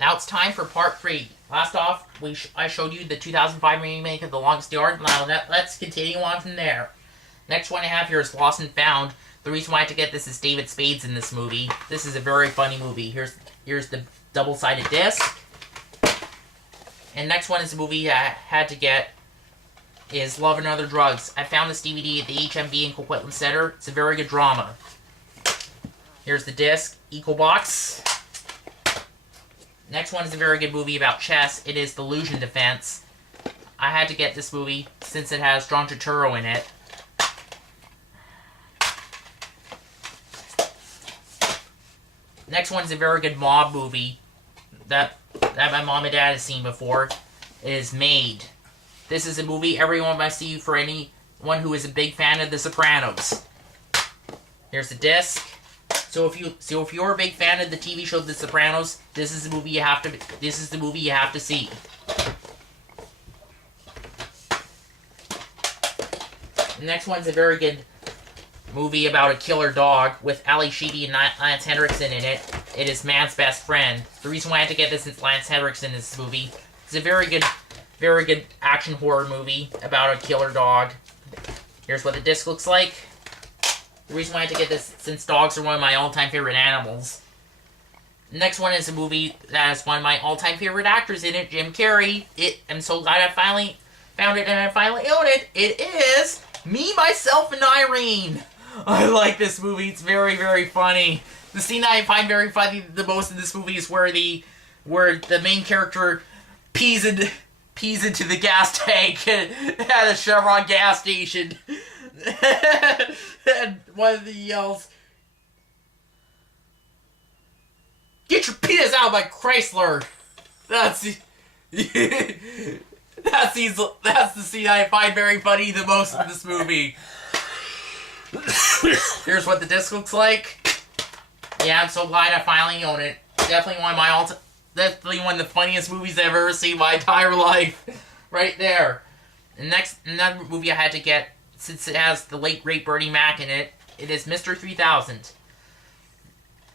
now it's time for part 3. Last off, I showed you the 2005 remake of The Longest Yard. Now let's continue on from there. Next one I have here is Lost and Found. The reason why I had to get this is David Spade's in this movie. This is a very funny movie. Here's the double-sided disc. And next one is a movie I had to get is Love and Other Drugs. I found this DVD at the HMV in Coquitlam Center. It's a very good drama. Here's the disc, Equal Box. Next one is a very good movie about chess. It is The Illusion Defense. I had to get this movie since it has John Turturro in it. Next one is a very good mob movie that my mom and dad has seen before. It is Made. This is a movie everyone must see for anyone who is a big fan of The Sopranos. Here's the disc. So if you're a big fan of the TV show The Sopranos, this is the movie you have to see. The next one's a very good movie about a killer dog with Ali Sheedy and Lance Henriksen in it. It is Man's Best Friend. The reason why I had to get this is Lance Henriksen in this movie. It's a very good action horror movie about a killer dog. Here's what the disc looks like. The reason why I had to get this since dogs are one of my all-time favorite animals. The next one is a movie that has one of my all-time favorite actors in it, Jim Carrey. I'm so glad I finally found it and I finally own it. It is Me, Myself, and Irene. I like this movie. It's very, very funny. The scene that I find very funny the most in this movie is where the main character pees into the gas tank at a Chevron gas station. And one of the yells, "Get your penis out of my Chrysler!" That's the scene I find very funny the most in this movie. Here's what the disc looks like. Yeah, I'm so glad I finally own it. Definitely one of the funniest movies I've ever seen in my entire life. Right there. And next, another movie I had to get, since it has the late great Bernie Mac in it, it is Mr. 3000.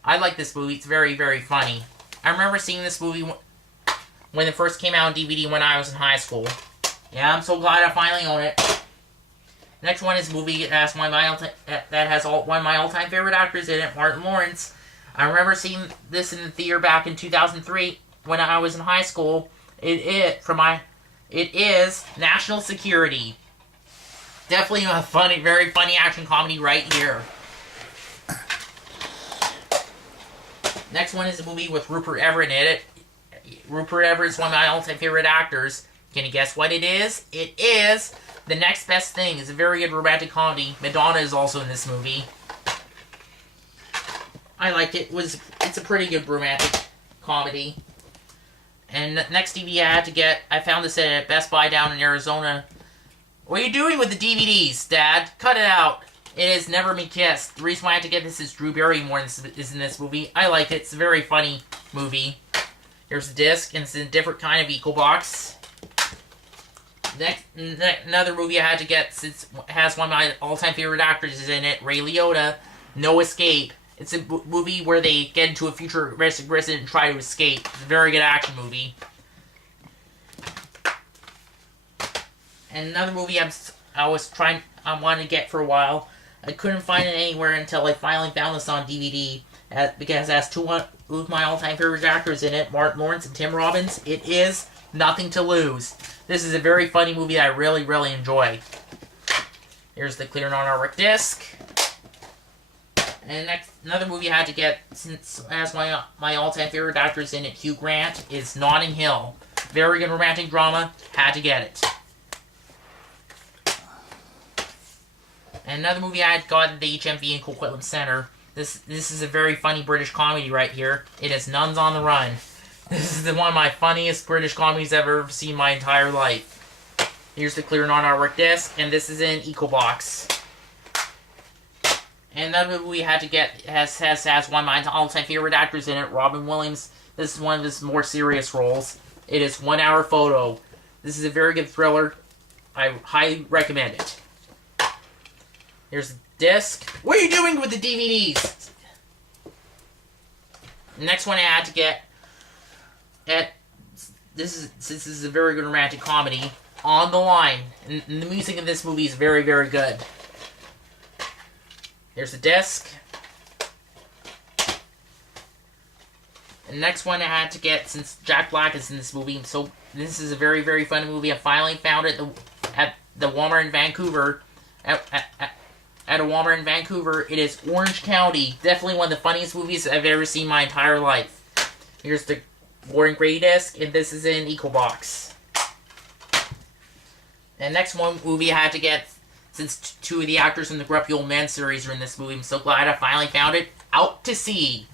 I like this movie. It's very, very funny. I remember seeing this movie when it first came out on DVD when I was in high school. Yeah, I'm so glad I finally own it. Next one is a movie that has one of my all-time favorite actors in it, Martin Lawrence. I remember seeing this in the theater back in 2003 when I was in high school. It is National Security. Definitely a funny, very funny action comedy right here. Next one is a movie with Rupert Everett in it. Rupert Everett is one of my all-time favorite actors. Can you guess what it is? It is The Next Best Thing. It's a very good romantic comedy. Madonna is also in this movie. I like it. It's a pretty good romantic comedy. And next DVD I had to get, I found this at Best Buy down in Arizona. What are you doing with the DVDs, Dad? Cut it out. It is Never Me Kiss. The reason why I had to get this is Drew Barrymore is in this movie. I like it. It's a very funny movie. Here's the disc, and it's in a different kind of Equal Box. Another movie I had to get, since it has one of my all-time favorite actors in it, Ray Liotta, No Escape. It's a movie where they get into a futuristic prison and try to escape. It's a very good action movie. And another movie I wanted to get for a while. I couldn't find it anywhere until I finally found this on DVD. Because it has two of my all-time favorite actors in it, Martin Lawrence and Tim Robbins. It is Nothing to Lose. This is a very funny movie I really, really enjoy. Here's the clear non-artwork disc. And another movie I had to get, since it has my all-time favorite actors in it, Hugh Grant, is Notting Hill. Very good romantic drama. Had to get it. And another movie I had got at the HMV in Coquitlam Center. This is a very funny British comedy right here. It is Nuns on the Run. This is one of my funniest British comedies I've ever seen in my entire life. Here's the clear non-artwork disc, and this is in Equal Box. And another movie I had to get has one of my all-time favorite actors in it, Robin Williams. This is one of his more serious roles. It is 1 Hour Photo. This is a very good thriller. I highly recommend it. Here's the disc. What are you doing with the DVDs? The next one I had to get at this is a very good romantic comedy. On the Line. And the music in this movie is very, very good. Here's the disc. And the next one I had to get, since Jack Black is in this movie, so this is a very, very funny movie. I finally found it at the Walmart in Vancouver. At a Walmart in Vancouver. It is Orange County. Definitely one of the funniest movies I've ever seen in my entire life. Here's the Warren Gray disc, and this is in EcoBox. And next one movie I had to get, since two of the actors in the Grumpy Old Men series are in this movie, I'm so glad I finally found it. Out to Sea.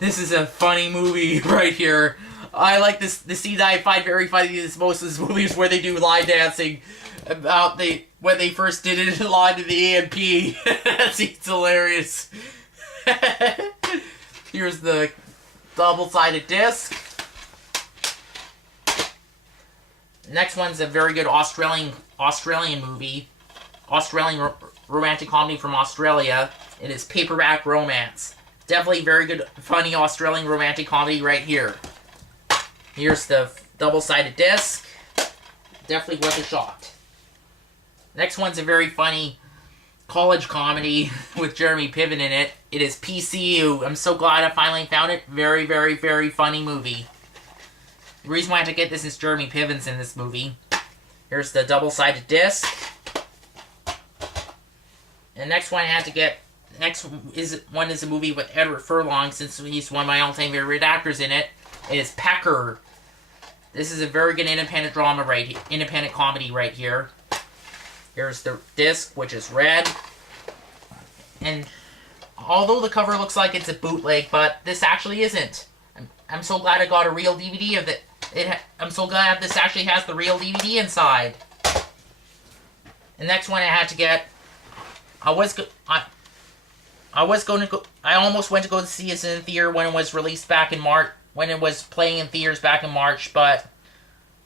This is a funny movie right here. I like this. The scene that I find very funny is most of these movies where they do line dancing about when they first did it in line to the AMP. That seems hilarious. Here's the double-sided disc. Next one's a very good Australian movie. Australian romantic comedy from Australia. It is Paperback Romance. Definitely very good, funny Australian romantic comedy right here. Here's the double-sided disc. Definitely worth a shot. Next one's a very funny college comedy with Jeremy Piven in it. It is PCU. I'm so glad I finally found it. Very, very, very funny movie. The reason why I had to get this is Jeremy Piven's in this movie. Here's the double-sided disc. And next one I had to get, next one is a movie with Edward Furlong, since he's one of my all-time favorite actors in it. It is Pecker. This is a very good independent drama independent comedy right here. Here's the disc, which is red. And although the cover looks like it's a bootleg, but this actually isn't. I'm so glad I got a real DVD of it. I'm so glad this actually has the real DVD inside. The next one I had to get, I almost went to go see it in theater when it was released back in March, when it was playing in theaters back in March, but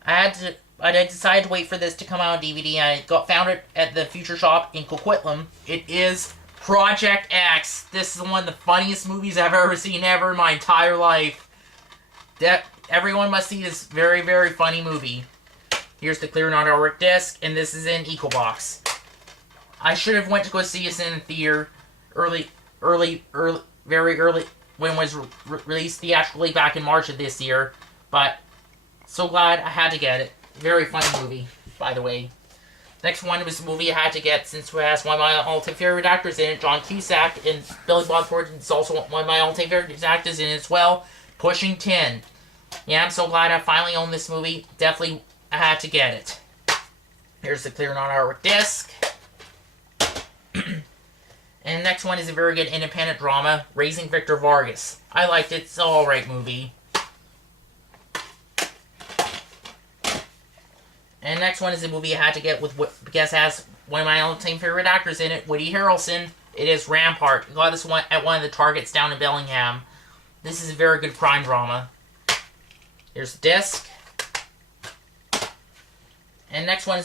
I decided to wait for this to come out on DVD. I found it at the Future Shop in Coquitlam. It is Project X. This is one of the funniest movies I've ever seen in my entire life. Everyone must see this very, very funny movie. Here's the clear non-artwork disc, and this is in EcoBox. I should have went to go see this in theater very early, when it was released theatrically back in March of this year, but so glad I had to get it. Very funny movie, by the way. Next one was a movie I had to get, since it has one of my all-time favorite actors in it, John Cusack, and Billy Bob Thornton is also one of my all-time favorite actors in it as well, Pushing 10. Yeah, I'm so glad I finally own this movie. Definitely, I had to get it. Here's the clear non-artwork disc. And the next one is a very good independent drama, Raising Victor Vargas. I liked it. It's an alright movie. And the next one is a movie I had to get because it has one of my all-time favorite actors in it, Woody Harrelson. It is Rampart. I got this one at one of the Targets down in Bellingham. This is a very good crime drama. Here's the disc. And the next one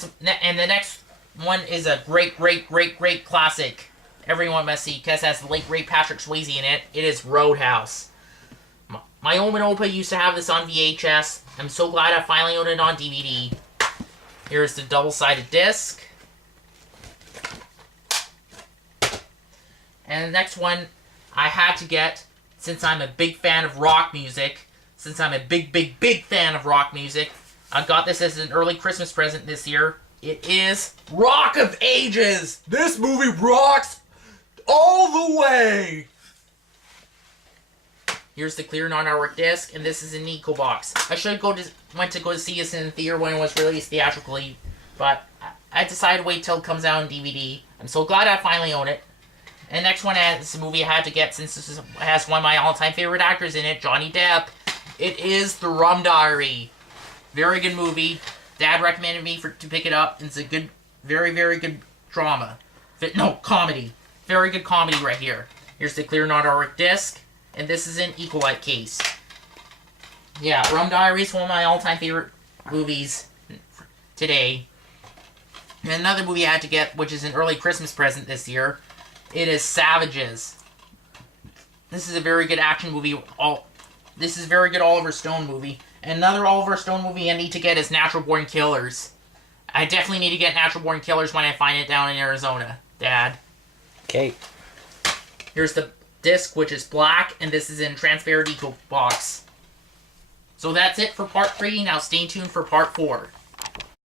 is a great classic. Everyone must see, because it has the late great Patrick Swayze in it. It is Roadhouse. My Oma and Opa used to have this on VHS. I'm so glad I finally owned it on DVD. Here's the double-sided disc. And the next one I had to get, since I'm a big fan of rock music. Since I'm a big fan of rock music, I got this as an early Christmas present this year. It is Rock of Ages! This movie rocks all the way! Here's the clear non-artwork disc, and this is an EcoBox. I should have went to go see this in the theater when it was released theatrically, but I decided to wait till it comes out on DVD. I'm so glad I finally own it. And the next one is a movie I had to get, since this has one of my all-time favorite actors in it, Johnny Depp. It is The Rum Diary. Very good movie. Dad recommended me to pick it up. It's a good, very, very good drama. Comedy. Very good comedy right here. Here's the clear non-artwork disc, and this is an Ecolite case. Yeah, Rum Diary is one of my all-time favorite movies today. And another movie I had to get, which is an early Christmas present this year, it is Savages. This is a very good action movie, This is a very good Oliver Stone movie. And another Oliver Stone movie I need to get is Natural Born Killers. I definitely need to get Natural Born Killers when I find it down in Arizona, Dad. Okay. Here's the disc, which is black, and this is in transparent eco box. So that's it for part 3. Now stay tuned for part 4.